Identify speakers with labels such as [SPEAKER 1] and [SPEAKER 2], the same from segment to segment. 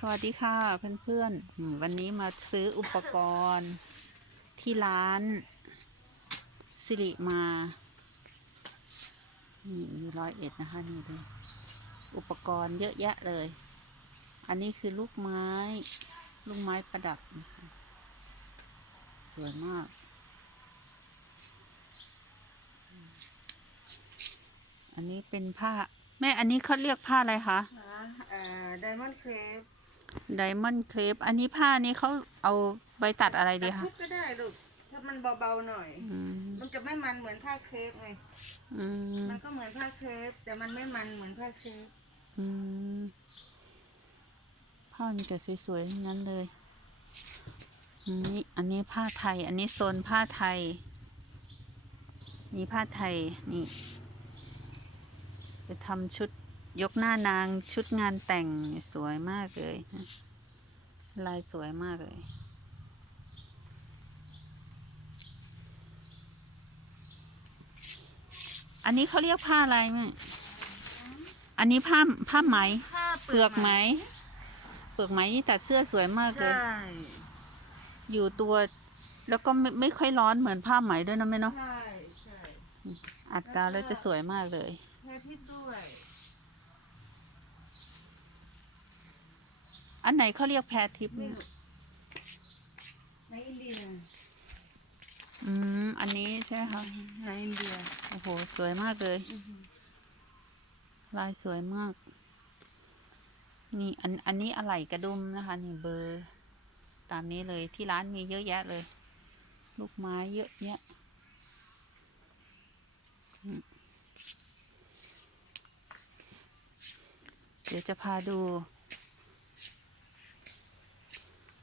[SPEAKER 1] สวัสดีค่ะเพื่อนๆ วันนี้มาซื้ออุปกรณ์ที่ร้านสิริมานี่อยู่ร้อยเอ็ดนะคะนี่เลยอุปกรณ์เยอะแยะเลย อันนี้คือลูกไม้ ลูกไม้ประดับ สวยมากอันนี้เป็นผ้า แม่อันนี้เขาเรียกผ้าอะไรคะ
[SPEAKER 2] ไดมอนด์เครป
[SPEAKER 1] ไดมอนด์เครปอันนี้ผ้านี้เขาเอาใบตัดอะไรดีคะ
[SPEAKER 2] ชุดก็ได้ลูกถ้ามันเบาๆหน่อย
[SPEAKER 1] อืม
[SPEAKER 2] มันจะไม่มันเหมือนผ้าเครปไง
[SPEAKER 1] อืม
[SPEAKER 2] มันก็เหมือนผ้าเครปแต่มันไม่มันเหมือนผ้าเครป
[SPEAKER 1] อืมผ้ามีแต่สวยๆทั้งนั้นเลยอันนี้อันนี้ผ้าไทย อันนี้โซนผ้าไทย นี่ผ้าไทยนี่ไปทำชุด ยกหน้านางชุดงานแต่งนี่สวยมากเลยนะลายสวยมากเลย อันนี้เขาเรียกผ้าอะไรแม่อันนี้ผ้าผ้าไหม
[SPEAKER 2] ผ้า
[SPEAKER 1] เปลือกไหม เปลือกไหมนี่ตัดเสื้อสวยมากเลย
[SPEAKER 2] ใช่
[SPEAKER 1] อยู่ตัว แล้วก็ไม่ไม่ค่อยร้อนเหมือนผ้าไหมด้วยนะแม่เนาะ
[SPEAKER 2] ใช่ใช่
[SPEAKER 1] อัดกาวแล้วจะสวยมากเลย
[SPEAKER 2] แพรทิพย์ด้วย
[SPEAKER 1] อันไหนเขาเรียกแพรทิพย์
[SPEAKER 2] นี่
[SPEAKER 1] เนี่ย
[SPEAKER 2] ลูกในอินเดีย
[SPEAKER 1] อืม อันนี้ใช่ไหมคะ
[SPEAKER 2] ในอินเดีย
[SPEAKER 1] โอ้โห สวยมากเลย ลายสวยมาก นี่อันอันนี้อะไหล่กระดุมนะคะ นี่เบอร์ ตามนี้เลยที่ร้านมีเยอะแยะเลย ลูกไม้เยอะแยะอืมเดี๋ยวจะพาดู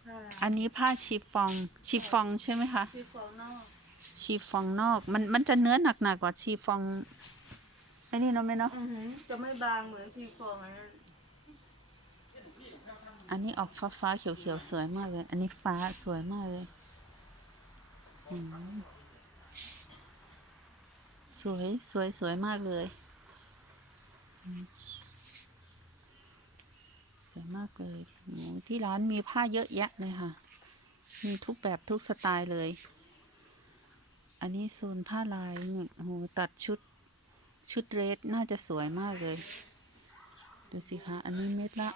[SPEAKER 2] ผ้า
[SPEAKER 1] อันนี้ผ้าชีฟอง ชีฟองใช่ไหมคะ
[SPEAKER 2] ชีฟองนอก
[SPEAKER 1] ชีฟองนอก มันมันจะเนื้อหนักๆกว่าชีฟองไอ้นี่เนาะไหมเนาะ
[SPEAKER 2] อือหือจะไม่บางเหมือนชีฟองอันนั้น
[SPEAKER 1] อันนี้ออกฟ้าฟ้าๆเขียวเขียวๆสวยมากเลย อันนี้ฟ้าสวยมากเลยอืมสวยสวยสวยมากเลยอืมส วยมากเลยโอ้ที่ร้านมีผ้าเยอะแยะเลยค่ะ มีทุกแบบทุกสไตล์เลย อันนี้โซนผ้าลายเนี่ยโอ้โหตัดชุดชุดเรสน่าจะสวยมากเลย ดูสิคะ อันนี้เม็ดละ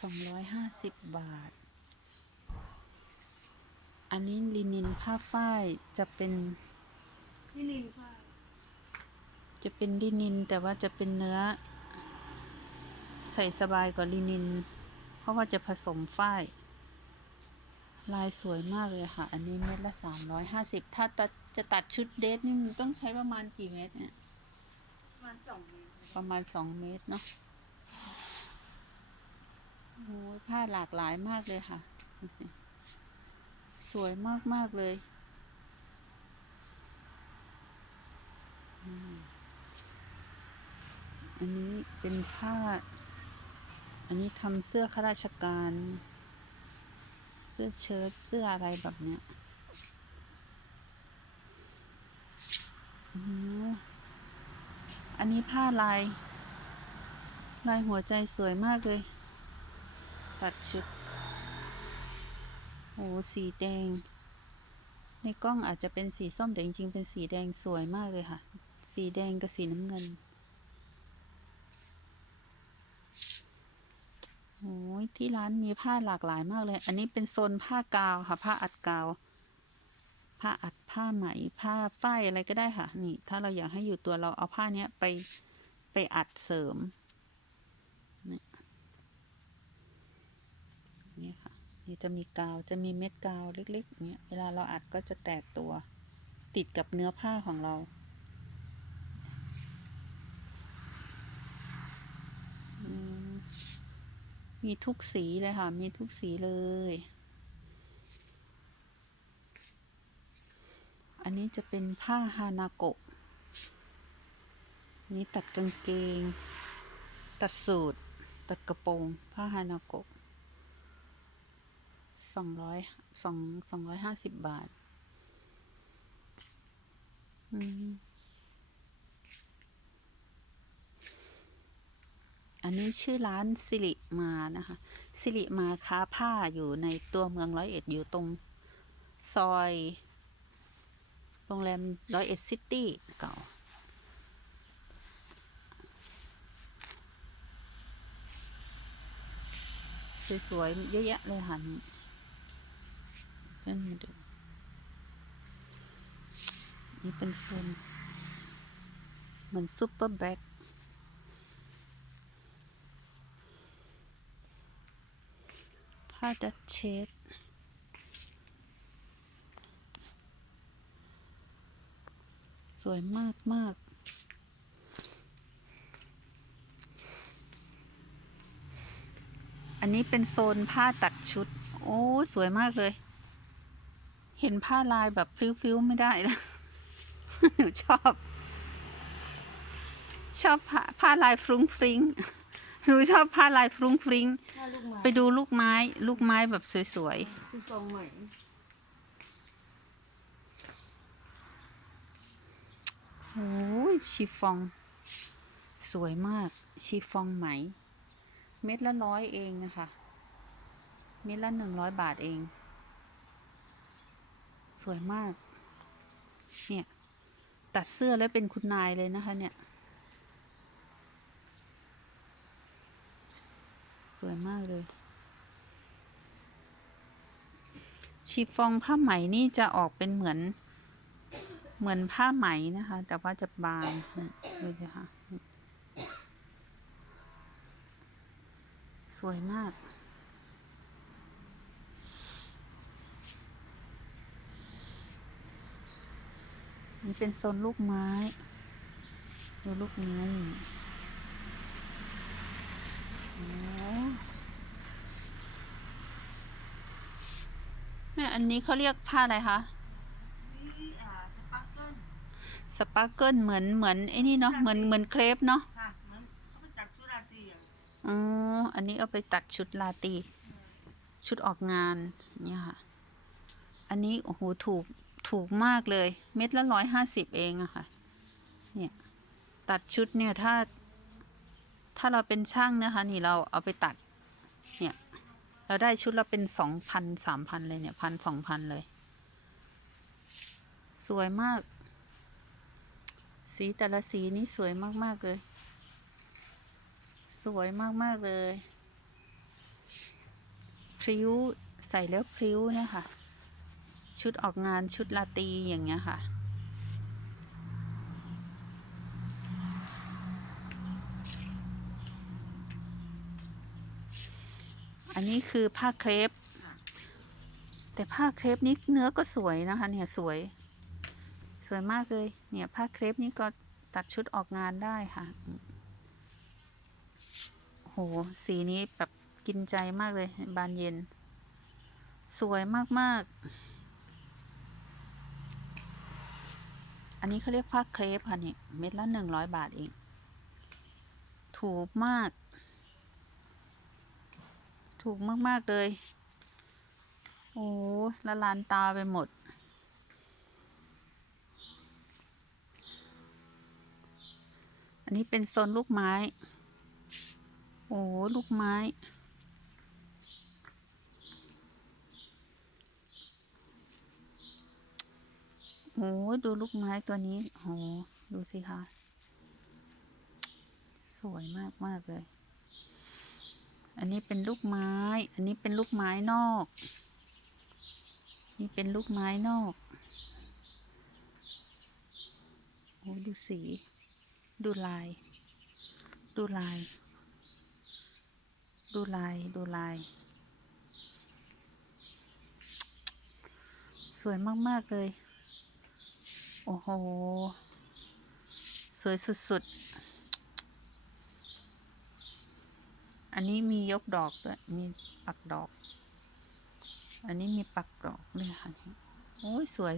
[SPEAKER 1] สองร้อยห้าสิบบาท อันนี้ลินินผ้าฝ้ายจะเป็น
[SPEAKER 2] นี่ลินผ้า
[SPEAKER 1] จะเป็นลินินแต่ว่าจะเป็นเนื้อ ใส่สบายกว่าลินิน เพราะว่าจะผสมฝ้าย ลายสวยมากเลยค่ะ อันนี้เม็ดละสามร้อยห้าสิบถ้าตัดจะตัดชุดเดทนี่มันต้องใช้ประมาณกี่เม็ดเนี่ย
[SPEAKER 2] ประมาณสองเมตร
[SPEAKER 1] ประมาณสองเมตรเนาะโอ้ยผ้าหลากหลายมากเลยค่ะดูสิสวยมากมากๆเลยอืมอันนี้เป็นผ้า อันนี้ทำเสื้อข้าราชการ เสื้อเชิ้ตเสื้ออะไรแบบเนี้ยอืออันนี้ผ้าลาย ลายหัวใจสวยมากเลย ตัดชุดโอ้สีแดง ในกล้องอาจจะเป็นสีส้มแต่จริงๆ เป็นสีแดงสวยมากเลยค่ะ สีแดงกับสีน้ำเงิน โอ้ยที่ร้านมีผ้าหลากหลายมากเลย อันนี้เป็นโซนผ้ากาวค่ะ ผ้าอัดกาว ผ้าอัดผ้าไหม ผ้าฝ้ายอะไรก็ได้ค่ะ นี่ ถ้าเราอยากให้อยู่ตัวเราเอาผ้าเนี้ยไปไปอัดเสริมนี่นี่ค่ะ นี่จะมีกาว จะมีเม็ดกาวเล็กๆเงี้ย เวลาเราอัดก็จะแตกตัว ติดกับเนื้อผ้าของเรา อืม มีทุกสีเลยค่ะ มีทุกสีเลย อันนี้จะเป็นผ้าฮานาโกะ นี่ตัดกางเกง ตัดสูตร ตัดกระโปรง ผ้าฮานาโกะสองร้อยสองสองร้อยห้าสิบบาท อืม อันนี้ชื่อร้านสิริมานะคะสิริมาค้าผ้าอยู่ในตัวเมืองร้อยเอ็ดอยู่ตรงซอยโรงแรมร้อยเอ็ดซิตี้เก่า สวยๆเยอะแยะเลยค่ะนี่เพื่อนมาดูนี่เป็นโซนเหมือนซุปเปอร์แบ็ค ผ้าดัตเชสสวยมากมากอันนี้เป็นโซนผ้าตัดชุด โอ้ สวยมากเลย เห็นผ้าลายแบบพลิ้วๆไม่ได้นะหนูชอบ ชอบผ้าผ้าลายฟรุ้งฟริ้ง หนูชอบผ้าลายฟรุ้งฟริ้ง
[SPEAKER 2] ถ้าลูกไม้
[SPEAKER 1] ไปดูลูกไม้ ลูกไม้แบบสวย
[SPEAKER 2] ซีฟองใหม่
[SPEAKER 1] ๆโอ้ยชีฟอง สวยมาก ชีฟองไหม เม็ดละร้อยเองนะคะ เม็ดละหนึ่งร้อยบาทเอง สวยมาก เนี่ย ตัดเสื้อแล้วเป็นคุณนายเลยนะคะเนี่ย วยมากเลย ชีฟองผ้าไหมนี่จะออกเป็นเหมือน เหมือนผ้าไหมนะคะ แต่ว่าจะบางดูสิคะสวยมากมันเป็นโซนลูกไม้ดูลูกไม้นี่ โอ้แม่อันนี้เขาเรียกผ้าอะไรคะ
[SPEAKER 2] นี่อ่าสปาร์เกิล
[SPEAKER 1] สปาร์เกิลเหมือนเหมือนไอ้นี่เนาะเหมือนเหมือนเครปเนาะ
[SPEAKER 2] ค่ะเหมือนเขาไปจับสุราตรีอะ
[SPEAKER 1] อ๋ออันนี้เอาไปตัดชุดลาตรีชุดออกงานเนี่ยค่ะ อันนี้โอ้โหถูกถูกมากเลย เม็ดละร้อยห้าสิบเองอะค่ะ เนี่ยตัดชุดเนี่ยถ้า ถ้าเราเป็นช่างนะคะ นี่เราเอาไปตัด เนี่ย เราได้ชุดละเป็นสองพันสามพันเลยเนี่ยพันสองพันเลย สวยมาก สีแต่ละสีนี่สวยมาก ๆ เลย สวยมาก ๆ เลย พริ้วใส่แล้วพริ้วเนะคะชุดออกงานชุดลาตีอย่างเงี้ยค่ะ อันนี้คือผ้าเครปแต่ผ้าเครปนี้เนื้อก็สวยนะคะ เนี่ยสวย สวยมากเลย เนี่ยผ้าเครปนี้ก็ตัดชุดออกงานได้ค่ะโหสีนี้แบบกินใจมากเลย บานเย็น สวยมาก ๆ อันนี้เขาเรียกผ้าเครปค่ะนี่เม็ดละหนึ่งร้อยบาทเอง ถูกมาก ถูกมาก ๆ เลย โอ้ละลานตาไปหมด อันนี้เป็นโซนลูกไม้ โอ้ลูกไม้ โอ้ดูลูกไม้ตัวนี้ โอ้ดูสิคะ สวยมากมากเลย อันนี้เป็นลูกไม้ อันนี้เป็นลูกไม้นอก นี่เป็นลูกไม้นอก โอ้ดูสี ดูลาย ดูลาย ดูลาย ดูลาย สวยมาก ๆ เลย โอ้โห สวยสุด ๆ อันนี้มียกดอกด้วย มีปักดอก อันนี้มีปักดอกด้วยค่ะโอ้ยสวย